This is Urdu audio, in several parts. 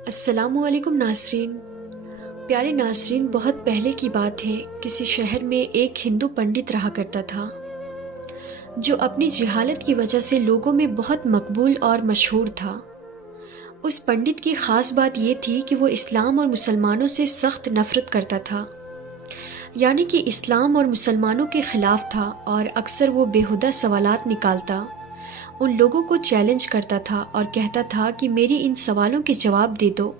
السلام علیکم ناظرین۔ پیارے ناظرین، بہت پہلے کی بات ہے، کسی شہر میں ایک ہندو پنڈت رہا کرتا تھا جو اپنی جہالت کی وجہ سے لوگوں میں بہت مقبول اور مشہور تھا۔ اس پنڈت کی خاص بات یہ تھی کہ وہ اسلام اور مسلمانوں سے سخت نفرت کرتا تھا، یعنی کہ اسلام اور مسلمانوں کے خلاف تھا، اور اکثر وہ بیہودہ سوالات نکالتا، ان لوگوں کو چیلنج کرتا تھا اور کہتا تھا کہ میری ان سوالوں کے جواب دے دو،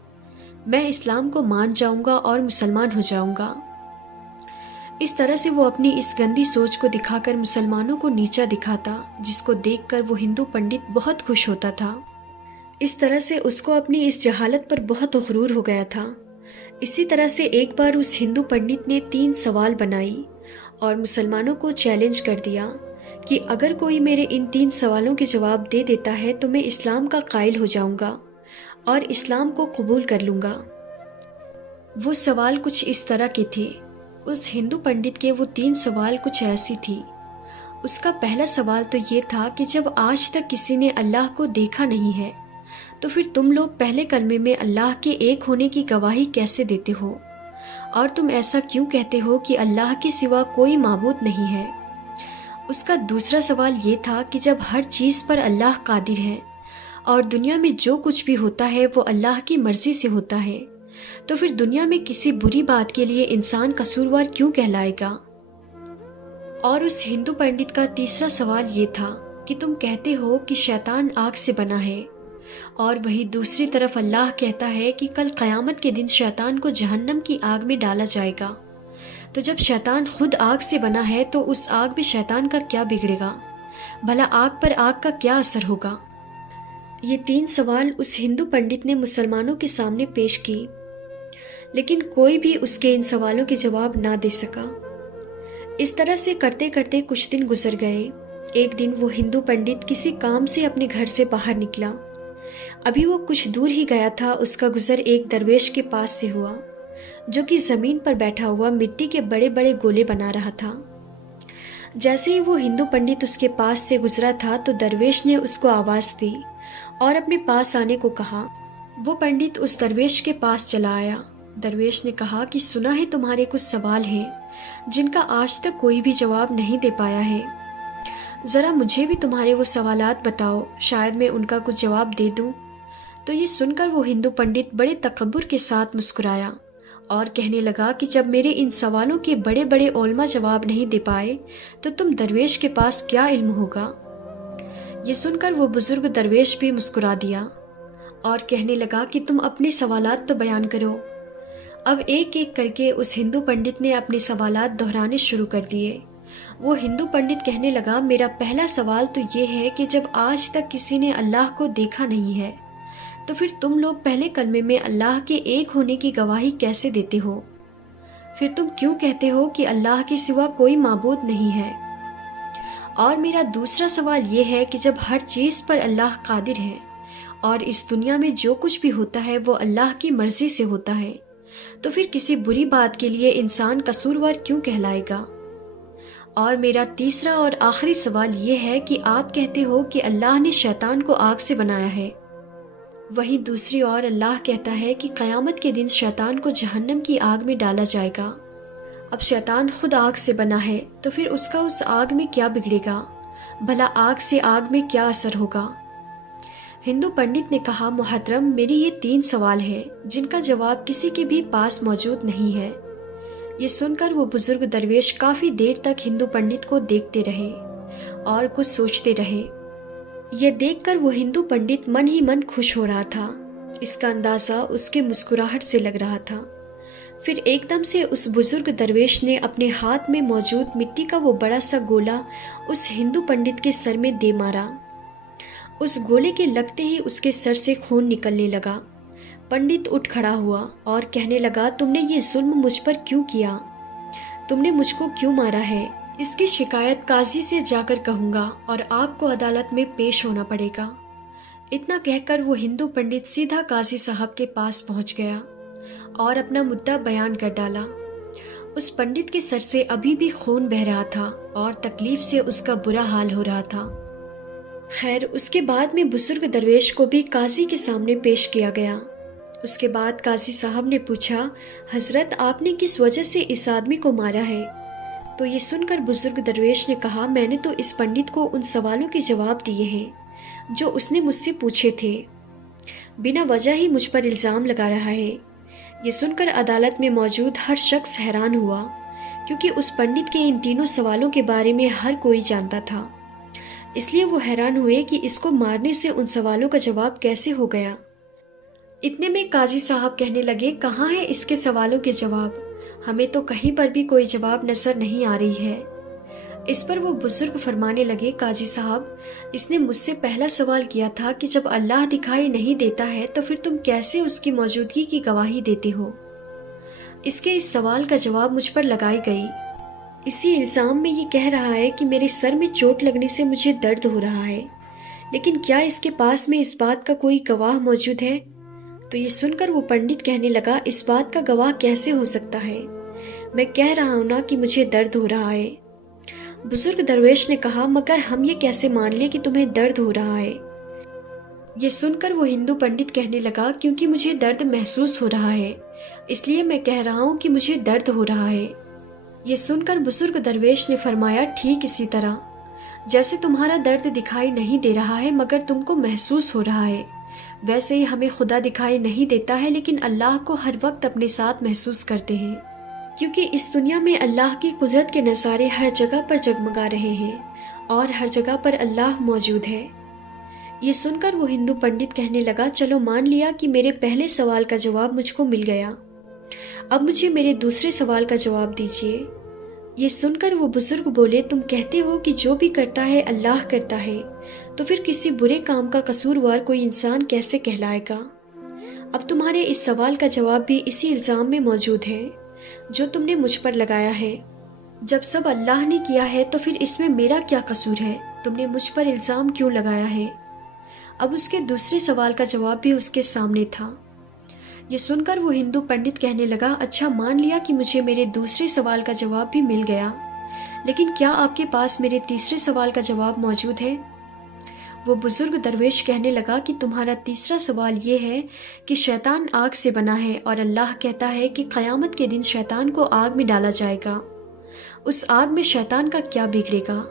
میں اسلام کو مان جاؤں گا اور مسلمان ہو جاؤں گا۔ اس طرح سے وہ اپنی اس گندی سوچ کو دکھا کر مسلمانوں کو نیچا دکھاتا، جس کو دیکھ کر وہ ہندو پنڈت بہت خوش ہوتا تھا۔ اس طرح سے اس کو اپنی اس جہالت پر بہت غرور ہو گیا تھا۔ اسی طرح سے ایک بار اس ہندو پنڈت نے 3 سوال بنائی اور مسلمانوں کو چیلنج کر دیا کہ اگر کوئی میرے ان 3 سوالوں کے جواب دے دیتا ہے تو میں اسلام کا قائل ہو جاؤں گا اور اسلام کو قبول کر لوں گا۔ وہ سوال کچھ اس طرح کے تھے۔ اس ہندو پنڈت کے وہ 3 سوال کچھ ایسی تھی۔ اس کا پہلا سوال تو یہ تھا کہ جب آج تک کسی نے اللہ کو دیکھا نہیں ہے تو پھر تم لوگ پہلے کلمے میں اللہ کے ایک ہونے کی گواہی کیسے دیتے ہو، اور تم ایسا کیوں کہتے ہو کہ اللہ کے سوا کوئی معبود نہیں ہے؟ اس کا دوسرا سوال یہ تھا کہ جب ہر چیز پر اللہ قادر ہے اور دنیا میں جو کچھ بھی ہوتا ہے وہ اللہ کی مرضی سے ہوتا ہے، تو پھر دنیا میں کسی بری بات کے لیے انسان قصوروار کیوں کہلائے گا؟ اور اس ہندو پنڈت کا تیسرا سوال یہ تھا کہ تم کہتے ہو کہ شیطان آگ سے بنا ہے، اور وہی دوسری طرف اللہ کہتا ہے کہ کل قیامت کے دن شیطان کو جہنم کی آگ میں ڈالا جائے گا۔ تو جب شیطان خود آگ سے بنا ہے تو اس آگ میں شیطان کا کیا بگڑے گا؟ بھلا آگ پر آگ کا کیا اثر ہوگا؟ یہ 3 سوال اس ہندو پنڈت نے مسلمانوں کے سامنے پیش کی، لیکن کوئی بھی اس کے ان سوالوں کے جواب نہ دے سکا۔ اس طرح سے کرتے کرتے کچھ دن گزر گئے۔ ایک دن وہ ہندو پنڈت کسی کام سے اپنے گھر سے باہر نکلا۔ ابھی وہ کچھ دور ہی گیا تھا، اس کا گزر ایک درویش کے پاس سے ہوا جو کہ زمین پر بیٹھا ہوا مٹی کے بڑے بڑے گولے بنا رہا تھا۔ جیسے ہی وہ ہندو پنڈت اس کے پاس سے گزرا تھا تو درویش نے اس کو آواز دی اور اپنے پاس آنے کو کہا۔ وہ پنڈت اس درویش کے پاس چلا آیا۔ درویش نے کہا کہ سنا ہے تمہارے کچھ سوال ہیں جن کا آج تک کوئی بھی جواب نہیں دے پایا ہے، ذرا مجھے بھی تمہارے وہ سوالات بتاؤ، شاید میں ان کا کچھ جواب دے دوں۔ تو یہ سن کر وہ ہندو پنڈت بڑے تکبر کے ساتھ مسکرایا اور کہنے لگا کہ جب میرے ان سوالوں کے بڑے بڑے علماء جواب نہیں دے پائے تو تم درویش کے پاس کیا علم ہوگا؟ یہ سن کر وہ بزرگ درویش بھی مسکرا دیا اور کہنے لگا کہ تم اپنے سوالات تو بیان کرو۔ اب ایک ایک کر کے اس ہندو پنڈت نے اپنے سوالات دہرانے شروع کر دیے۔ وہ ہندو پنڈت کہنے لگا، میرا پہلا سوال تو یہ ہے کہ جب آج تک کسی نے اللہ کو دیکھا نہیں ہے تو پھر تم لوگ پہلے کلمے میں اللہ کے ایک ہونے کی گواہی کیسے دیتے ہو؟ پھر تم کیوں کہتے ہو کہ اللہ کے سوا کوئی معبود نہیں ہے؟ اور میرا دوسرا سوال یہ ہے کہ جب ہر چیز پر اللہ قادر ہے اور اس دنیا میں جو کچھ بھی ہوتا ہے وہ اللہ کی مرضی سے ہوتا ہے، تو پھر کسی بری بات کے لیے انسان قصوروار کیوں کہلائے گا؟ اور میرا تیسرا اور آخری سوال یہ ہے کہ آپ کہتے ہو کہ اللہ نے شیطان کو آگ سے بنایا ہے، وہیں دوسری اور اللہ کہتا ہے کہ قیامت کے دن شیطان کو جہنم کی آگ میں ڈالا جائے گا۔ اب شیطان خود آگ سے بنا ہے تو پھر اس کا اس آگ میں کیا بگڑے گا؟ بھلا آگ سے آگ میں کیا اثر ہوگا؟ ہندو پنڈت نے کہا، محترم، میری یہ 3 سوال ہیں جن کا جواب کسی کے بھی پاس موجود نہیں ہے۔ یہ سن کر وہ بزرگ درویش کافی دیر تک ہندو پنڈت کو دیکھتے رہے اور کچھ سوچتے رہے۔ یہ دیکھ کر وہ ہندو پنڈت من ہی من خوش ہو رہا تھا۔ اس کا اندازہ اس کے مسکراہٹ سے لگ رہا تھا۔ پھر ایک دم سے اس بزرگ درویش نے اپنے ہاتھ میں موجود مٹی کا وہ بڑا سا گولا اس ہندو پنڈت کے سر میں دے مارا۔ اس گولے کے لگتے ہی اس کے سر سے خون نکلنے لگا۔ پنڈت اٹھ کھڑا ہوا اور کہنے لگا، تم نے یہ ظلم مجھ پر کیوں کیا؟ تم نے مجھ کو کیوں مارا ہے؟ اس کی شکایت قاضی سے جا کر کہوں گا اور آپ کو عدالت میں پیش ہونا پڑے گا۔ اتنا کہہ کر وہ ہندو پنڈت سیدھا قاضی صاحب کے پاس پہنچ گیا اور اپنا مدعا بیان کر ڈالا۔ اس پنڈت کے سر سے ابھی بھی خون بہہ رہا تھا اور تکلیف سے اس کا برا حال ہو رہا تھا۔ خیر، اس کے بعد میں بزرگ درویش کو بھی قاضی کے سامنے پیش کیا گیا۔ اس کے بعد قاضی صاحب نے پوچھا، حضرت آپ نے کس وجہ سے اس آدمی کو مارا ہے؟ تو یہ سن کر بزرگ درویش نے کہا، میں نے تو اس پنڈت کو ان سوالوں کے جواب دیے ہیں جو اس نے مجھ سے پوچھے تھے، بنا وجہ ہی مجھ پر الزام لگا رہا ہے۔ یہ سن کر عدالت میں موجود ہر شخص حیران ہوا، کیونکہ اس پنڈت کے ان تینوں سوالوں کے بارے میں ہر کوئی جانتا تھا۔ اس لیے وہ حیران ہوئے کہ اس کو مارنے سے ان سوالوں کا جواب کیسے ہو گیا۔ اتنے میں قاضی صاحب کہنے لگے، کہاں ہے اس کے سوالوں کے جواب؟ ہمیں تو کہیں پر بھی کوئی جواب نظر نہیں آ رہی ہے۔ اس پر وہ بزرگ فرمانے لگے، قاضی صاحب، اس نے مجھ سے پہلا سوال کیا تھا کہ جب اللہ دکھائی نہیں دیتا ہے تو پھر تم کیسے اس کی موجودگی کی گواہی دیتے ہو؟ اس کے اس سوال کا جواب مجھ پر لگائی گئی۔ اسی الزام میں یہ کہہ رہا ہے کہ میرے سر میں چوٹ لگنے سے مجھے درد ہو رہا ہے، لیکن کیا اس کے پاس میں اس بات کا کوئی گواہ موجود ہے؟ تو یہ سن کر وہ پنڈت کہنے لگا، اس بات کا گواہ کیسے ہو سکتا ہے؟ میں کہہ رہا ہوں نا کہ مجھے درد ہو رہا ہے۔ بزرگ درویش نے کہا، مگر ہم یہ کیسے مان لیں کہ تمہیں درد ہو رہا ہے؟ یہ سن کر وہ ہندو پنڈت کہنے لگا، کیونکہ مجھے درد محسوس ہو رہا ہے، اس لیے میں کہہ رہا ہوں کہ مجھے درد ہو رہا ہے۔ یہ سن کر بزرگ درویش نے فرمایا، ٹھیک اسی طرح جیسے تمہارا درد دکھائی نہیں دے رہا ہے مگر تم کو محسوس ہو رہا ہے، ویسے ہی ہمیں خدا دکھائی نہیں دیتا ہے لیکن اللہ کو ہر وقت اپنے ساتھ محسوس کرتے ہیں، کیونکہ اس دنیا میں اللہ کی قدرت کے نظارے ہر جگہ پر جگمگا رہے ہیں اور ہر جگہ پر اللہ موجود ہے۔ یہ سن کر وہ ہندو پنڈت کہنے لگا، چلو مان لیا کہ میرے پہلے سوال کا جواب مجھ کو مل گیا، اب مجھے میرے دوسرے سوال کا جواب دیجیے۔ یہ سن کر وہ بزرگ بولے، تم کہتے ہو کہ جو بھی کرتا ہے اللہ کرتا ہے، تو پھر کسی برے کام کا قصوروار کوئی انسان کیسے کہلائے گا؟ اب تمہارے اس سوال کا جواب بھی اسی الزام میں موجود ہے جو تم نے مجھ پر لگایا ہے۔ جب سب اللہ نے کیا ہے تو پھر اس میں میرا کیا قصور ہے؟ تم نے مجھ پر الزام کیوں لگایا ہے؟ اب اس کے دوسرے سوال کا جواب بھی اس کے سامنے تھا۔ یہ سن کر وہ ہندو پنڈت کہنے لگا، اچھا مان لیا کہ مجھے میرے دوسرے سوال کا جواب بھی مل گیا، لیکن کیا آپ کے پاس میرے تیسرے سوال کا جواب موجود ہے؟ وہ بزرگ درویش کہنے لگا کہ تمہارا تیسرا سوال یہ ہے کہ شیطان آگ سے بنا ہے اور اللہ کہتا ہے کہ قیامت کے دن شیطان کو آگ میں ڈالا جائے گا۔ اس آگ میں شیطان کا کیا بگڑے گا؟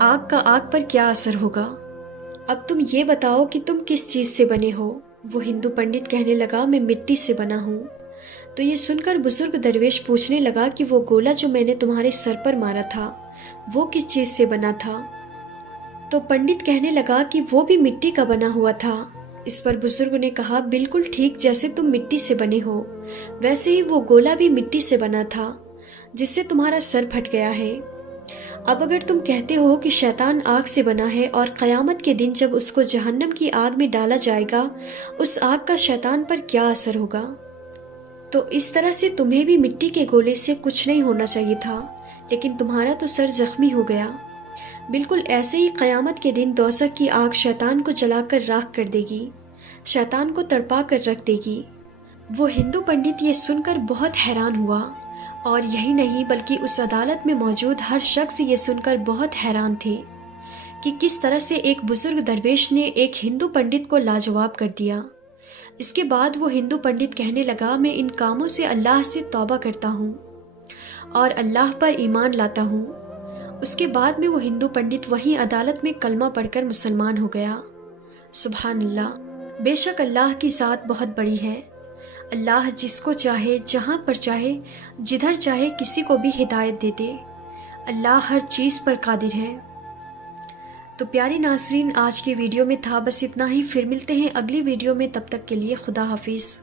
آگ کا آگ پر کیا اثر ہوگا؟ اب تم یہ بتاؤ کہ تم کس چیز سے بنے ہو؟ وہ ہندو پنڈت کہنے لگا، میں مٹی سے بنا ہوں۔ تو یہ سن کر بزرگ درویش پوچھنے لگا کہ وہ گولا جو میں نے تمہارے سر پر مارا تھا وہ کس چیز سے بنا تھا؟ تو پنڈت کہنے لگا کہ وہ بھی مٹی کا بنا ہوا تھا۔ اس پر بزرگ نے کہا، بالکل ٹھیک، جیسے تم مٹی سے بنے ہو ویسے ہی وہ گولا بھی مٹی سے بنا تھا جس سے تمہارا سر پھٹ گیا ہے۔ اب اگر تم کہتے ہو کہ شیطان آگ سے بنا ہے اور قیامت کے دن جب اس کو جہنم کی آگ میں ڈالا جائے گا اس آگ کا شیطان پر کیا اثر ہوگا، تو اس طرح سے تمہیں بھی مٹی کے گولے سے کچھ نہیں ہونا چاہیے تھا، لیکن تمہارا تو سر زخمی ہو گیا۔ بالکل ایسے ہی قیامت کے دن دوزخ کی آگ شیطان کو جلا کر راکھ کر دے گی، شیطان کو تڑپا کر رکھ دے گی۔ وہ ہندو پنڈت یہ سن کر بہت حیران ہوا، اور یہی نہیں بلکہ اس عدالت میں موجود ہر شخص یہ سن کر بہت حیران تھے کہ کس طرح سے ایک بزرگ درویش نے ایک ہندو پنڈت کو لاجواب کر دیا۔ اس کے بعد وہ ہندو پنڈت کہنے لگا، میں ان کاموں سے اللہ سے توبہ کرتا ہوں اور اللہ پر ایمان لاتا ہوں۔ اس کے بعد میں وہ ہندو پنڈت وہیں عدالت میں کلمہ پڑھ کر مسلمان ہو گیا۔ سبحان اللہ، بے شک اللہ کی ذات بہت بڑی ہے۔ اللہ جس کو چاہے جہاں پر چاہے جدھر چاہے کسی کو بھی ہدایت دے دے۔ اللہ ہر چیز پر قادر ہے۔ تو پیارے ناظرین، آج کی ویڈیو میں تھا بس اتنا ہی، پھر ملتے ہیں اگلی ویڈیو میں، تب تک کے لیے خدا حافظ۔